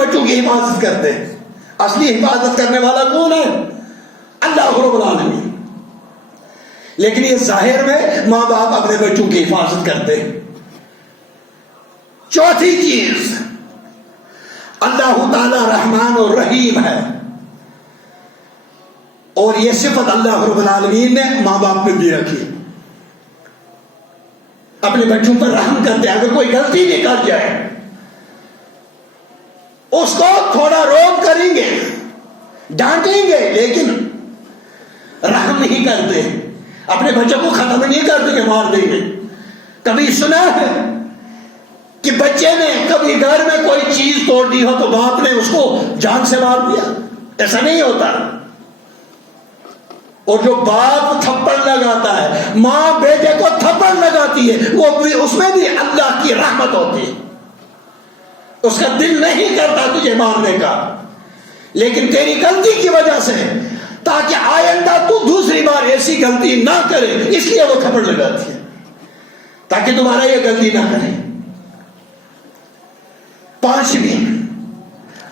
بچوں کی حفاظت کرتے ہیں. اصلی حفاظت کرنے والا کون ہے؟ اللہ رب العالمین. لیکن یہ ظاہر میں ماں باپ اپنے بچوں کی حفاظت کرتے ہیں. چوتھی چیز، اللہ تعالی رحمان اور رحیم ہے، اور یہ صفت اللہ رب العالمین نے ماں باپ میں بھی رکھی. اپنے بچوں پر رحم کرتے ہیں. اگر کوئی غلطی بھی کر جائے اس کو تھوڑا روک کریں گے، ڈانٹیں گے، لیکن رحم نہیں کرتے. اپنے بچوں کو ختم نہیں کرتے کہ مار دیں گے. کبھی سنا ہے کہ بچے نے کبھی گھر میں کوئی چیز توڑ دی ہو تو باپ نے اس کو جان سے مار دیا؟ ایسا نہیں ہوتا. اور جو باپ تھپڑ لگاتا ہے، ماں بیٹے کو تھپڑ لگاتی ہے، وہ بھی اس میں بھی اللہ کی رحمت ہوتی ہے. اس کا دل نہیں کرتا تجھے مارنے کا، لیکن تیری غلطی کی وجہ سے، تاکہ آئندہ تو دوسری بار ایسی غلطی نہ کرے، اس لیے وہ تھپڑ لگاتی ہے تاکہ دوبارہ یہ غلطی نہ کرے. پانچویں،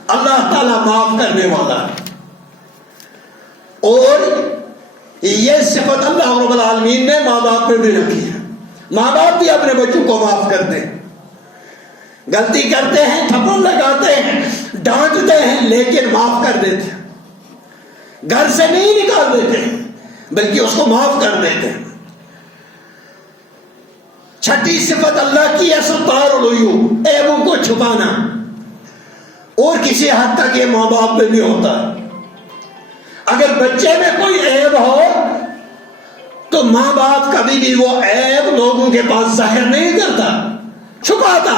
اللہ تعالیٰ معاف کرنے والا ہے، اور یہ صفت اللہ رب العالمین نے ماں باپ میں بھی رکھی ہے. ماں باپ بھی اپنے بچوں کو معاف کرتے ہیں. غلطی کرتے ہیں، تھپڑ لگاتے ہیں، ڈانٹتے ہیں، لیکن معاف کر دیتے ہیں. گھر سے نہیں نکال دیتے بلکہ اس کو معاف کر دیتے ہیں. چھٹی صفت اللہ کی ہے ستار العیوب، عیبوں کو چھپانا. اور کسی حد تک یہ ماں باپ میں بھی ہوتا ہے. اگر بچے میں کوئی عیب ہو تو ماں باپ کبھی بھی وہ عیب لوگوں کے پاس ظاہر نہیں کرتا، چھپاتا.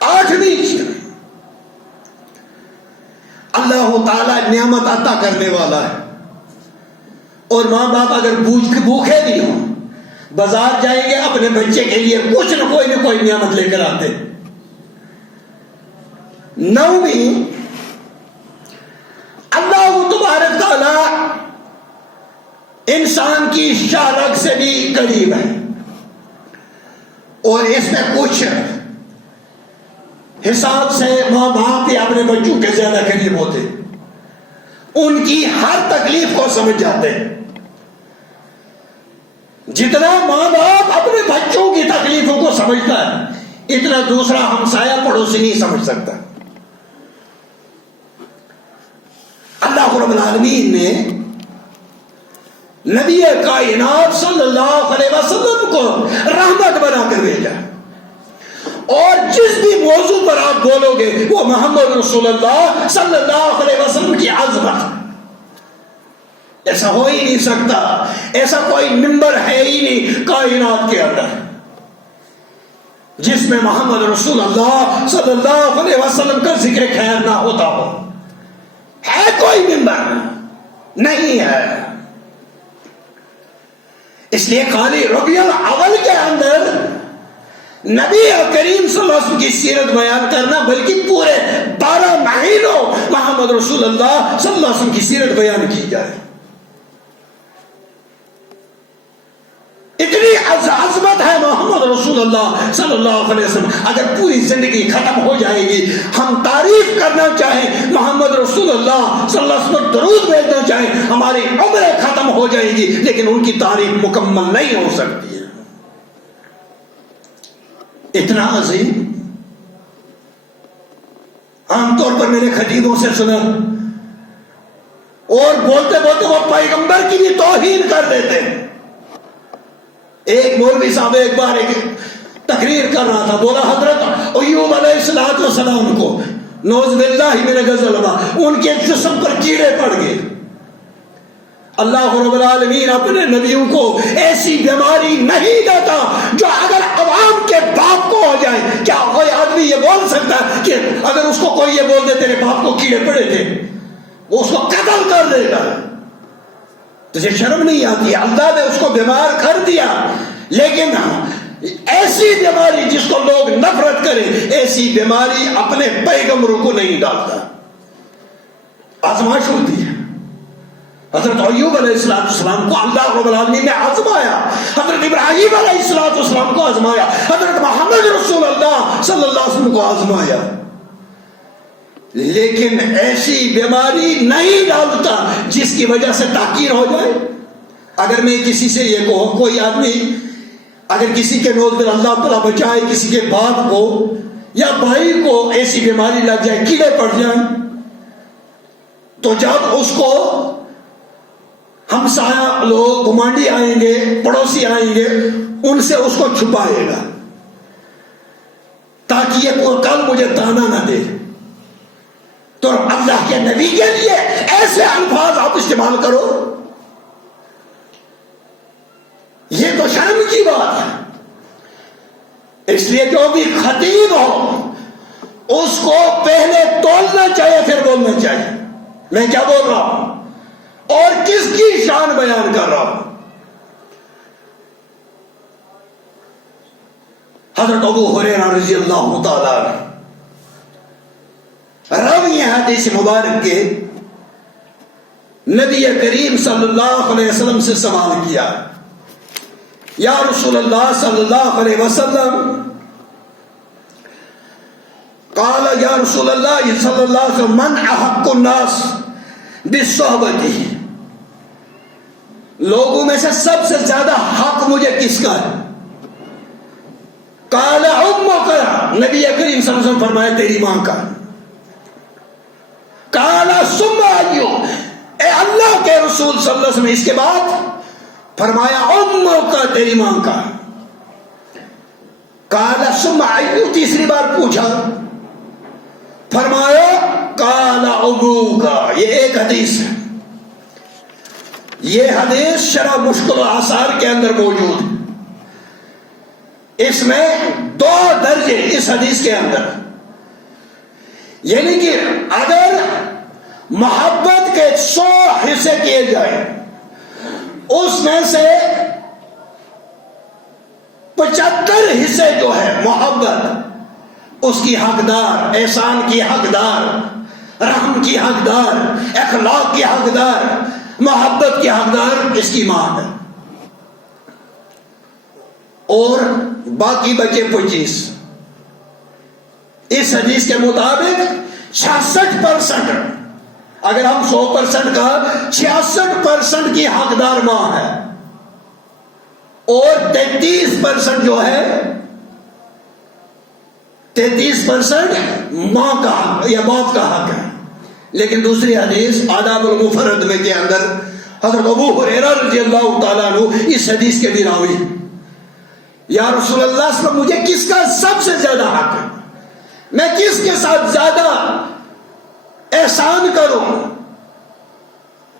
آٹھویں چیز، اللہ تعالی نعمت عطا کرنے والا ہے، اور ماں باپ اگر بھوکے بھی ہوں بازار جائیں گے اپنے بچے کے لیے کچھ نہ کوئی نعمت لے کر آتے. نویں، اللہ تبارک تعالی انسان کی شارک سے بھی قریب ہے، اور اس میں کچھ حساب سے ماں باپ بھی اپنے بچوں کے زیادہ قریب ہوتے، ان کی ہر تکلیف کو سمجھ جاتے ہیں. جتنا ماں باپ اپنے بچوں کی تکلیفوں کو سمجھتا ہے اتنا دوسرا ہمسایہ پڑوسی نہیں سمجھ سکتا. اللہ رب العالمین نے نبی کائنات صلی اللہ علیہ وسلم کو رحمت بنا کر بھیجا، اور جس بھی موضوع پر آپ بولو گے وہ محمد رسول اللہ صلی اللہ علیہ وسلم کی عظمت. ایسا ہو ہی نہیں سکتا، ایسا کوئی ممبر ہے ہی نہیں کائنات کے اندر جس میں محمد رسول اللہ صلی اللہ علیہ وسلم کا ذکر خیر نہ ہوتا ہو. ہے کوئی ممبر؟ نہیں ہے. اس لیے خالی ربیع الاول کے اندر نبی کریم صلی اللہ علیہ وسلم کی سیرت بیان کرنا، بلکہ پورے 12 مہینوں محمد رسول اللہ صلی اللہ علیہ وسلم کی سیرت بیان کی جائے. اتنی عظمت ہے محمد رسول اللہ صلی اللہ علیہ وسلم. اگر پوری زندگی ختم ہو جائے گی، ہم تعریف کرنا چاہیں محمد رسول اللہ صلی اللہ علیہ وسلم درود بھیجنا چاہیں، ہماری عمریں ختم ہو جائے گی لیکن ان کی تعریف مکمل نہیں ہو سکتی ہے. اتنا عظیم. عام طور پر میرے خطیبوں سے سنا، اور بولتے بولتے وہ پیغمبر کی بھی توہین کر دیتے ہیں. ایک مولوی صاحب ایک بار ایک تقریر کر رہا تھا، بولا حضرت ایوب علیہ السلام کو نعوذ باللہ من غضبہ ان کے جسم پر کیڑے پڑ گئے. اللہ رب العالمین اپنے نبیوں کو ایسی بیماری نہیں دیتا جو اگر عوام کے باپ کو ہو جائے. کیا کوئی آدمی یہ بول سکتا ہے کہ اگر اس کو کوئی یہ بول دے تیرے باپ کو کیڑے پڑے تھے وہ اس کو قتل کر دے گا؟ تجھے شرم نہیں آتی؟ اللہ نے اس کو بیمار کر دیا، لیکن ایسی بیماری جس کو لوگ نفرت کریں، ایسی بیماری اپنے پیغمبروں کو نہیں ڈالتا. آزمائش ہوتی ہے. حضرت ایوب علیہ السلام کو اللہ رب العالمین نے آزمایا، حضرت ابراہیم علیہ السلام کو آزمایا، حضرت محمد رسول اللہ صلی اللہ علیہ وسلم کو آزمایا. لیکن ایسی بیماری نہیں ڈالتا جس کی وجہ سے تحقیر ہو جائے. اگر میں کسی سے یہ کہوں، کوئی آدمی اگر کسی کے نوز میں اللہ تعالیٰ بچائے کسی کے باپ کو یا بھائی کو ایسی بیماری لگ جائے، کیڑے پڑ جائیں، تو جب اس کو ہمسایہ لوگ گمانڈی آئیں گے، پڑوسی آئیں گے، ان سے اس کو چھپائے گا تاکہ یہ کل مجھے تانا نہ دے. تو اللہ کے نبی کے لیے ایسے الفاظ آپ استعمال کرو، یہ تو شرم کی بات ہے. اس لیے جو بھی خطیب ہو اس کو پہلے تولنا چاہیے پھر بولنا چاہیے میں کیا بول رہا ہوں اور کس کی شان بیان کر رہا ہوں. حضرت ابو ہریرہ رضی اللہ تعالیٰ راوی حدیث مبارک کے نبی کریم صلی اللہ علیہ وسلم سے سوال کیا، یا رسول اللہ صلی اللہ علیہ وسلم، قال یا رسول اللہ صلی اللہ علیہ وسلم، من احق الناس بالصحبتی، لوگوں میں سے سب سے زیادہ حق مجھے کس کا ہے؟ قال امک، نبی کریم صلی اللہ علیہ وسلم فرمایا تیری ماں کا. قال ثم ایو، اے اللہ کے رسول صلی اللہ علیہ وسلم اس کے بعد؟ فرمایا امک، تیری ماں کا. قال ثم ایو، تیسری بار پوچھا، فرمایا قال ابوک. یہ ایک حدیث ہے، یہ حدیث شرح مشکل الآثار کے اندر موجود ہے. اس میں 2 درجے اس حدیث کے اندر، یعنی کہ اگر محبت کے 100 حصے کیے جائیں اس میں سے 75 حصے جو ہے محبت، اس کی حقدار، احسان کی حقدار، رحم کی حقدار، اخلاق کی حقدار، محبت کی حقدار اس کی ماں ہے. اور باقی بچے 25. اس حدیث کے مطابق 66%، اگر ہم 100% کا 66% کی حقدار ماں ہے، اور 33% جو ہے 33% ماں کا حق یا باپ کا حق ہے. لیکن دوسری حدیث آداب المفرد میں کے اندر حضرت ابو ہریرہ رضی اللہ تعالیٰ عنہ اس حدیث کے بھی راوی، یا رسول اللہ صلی اللہ علیہ وسلم مجھے کس کا سب سے زیادہ حق ہے، میں کس کے ساتھ زیادہ احسان کروں؟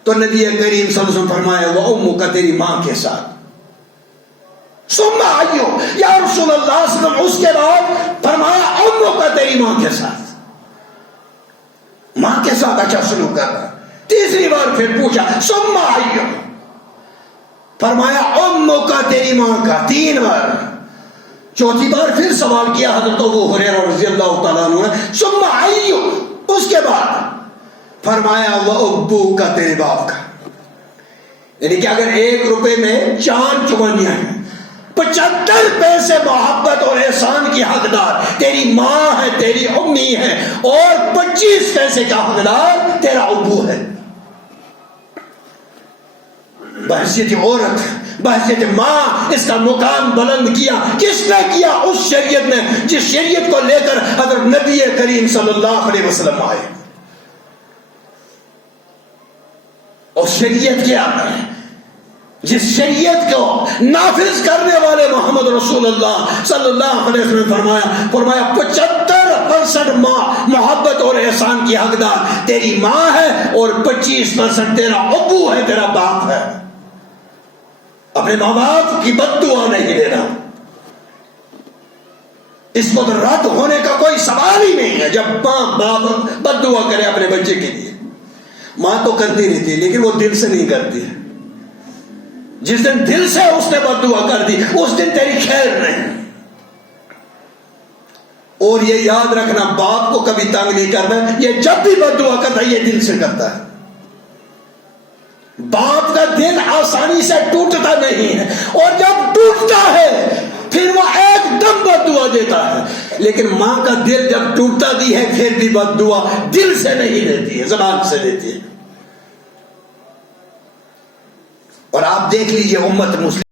تو نبی کریم صلی اللہ علیہ وسلم فرمایا وہ امک، تیری ماں کے ساتھ. ثم ایو، یا رسول اللہ صلی اللہ علیہ وسلم اس کے بعد فرمایا امک، تیری ماں کے ساتھ. ماں کے ساتھ اچھا سلوک کر رہا. تیسری بار پھر پوچھا ثم ایو، فرمایا امک، تیری ماں کا. 3 بار. چوتھی بار پھر سوال کیا حضرت ابو ہریرہ رضی اللہ تعالیٰ عنہ نے، ثم ایو، اس کے بعد فرمایا وہ ابو کا، تیرے باپ کا. یعنی کہ اگر 1 روپے میں 4 چوانیاں ہیں، 75 پیسے محبت اور احسان کی حقدار تیری ماں ہے، تیری امی ہے، اور 25 پیسے کا حقدار تیرا ابو ہے. بحثیت عورت، بحثیت ماں، اس کا مقام بلند کیا کس نے کیا؟ اس شریعت نے جس شریعت کو لے کر حضرت نبی کریم صلی اللہ علیہ وسلم آئے. اور شریعت کیا ہے؟ جس شریعت کو نافذ کرنے والے محمد رسول اللہ صلی اللہ علیہ وسلم فرمایا 75% ماں محبت اور احسان کی حقدار تیری ماں ہے، اور 25% تیرا ابو ہے، تیرا باپ ہے. اپنے ماں باپ کی بد دعا نہیں دینا، اس کو تو رد ہونے کا کوئی سوال ہی نہیں ہے. جب ماں باپ بد دعا کرے اپنے بچے کے لیے، ماں تو کرتی رہتی ہے لیکن وہ دل سے نہیں کرتی ہے. جس دن دل سے اس نے بد دعا کر دی اس دن تیری خیر نہیں. اور یہ یاد رکھنا، باپ کو کبھی تنگ نہیں کرنا. یہ جب بھی بد دعا کرتا ہے یہ دل سے کرتا ہے. باپ کا دل آسانی سے ٹوٹتا نہیں ہے، اور جب ٹوٹتا ہے پھر وہ ایک دم بد دعا دیتا ہے، لیکن ماں کا دل جب ٹوٹتا بھی ہے پھر بھی بد دعا دل سے نہیں دیتی ہے، زبان سے دیتی ہے۔ اور آپ دیکھ لیجئے امت مسلم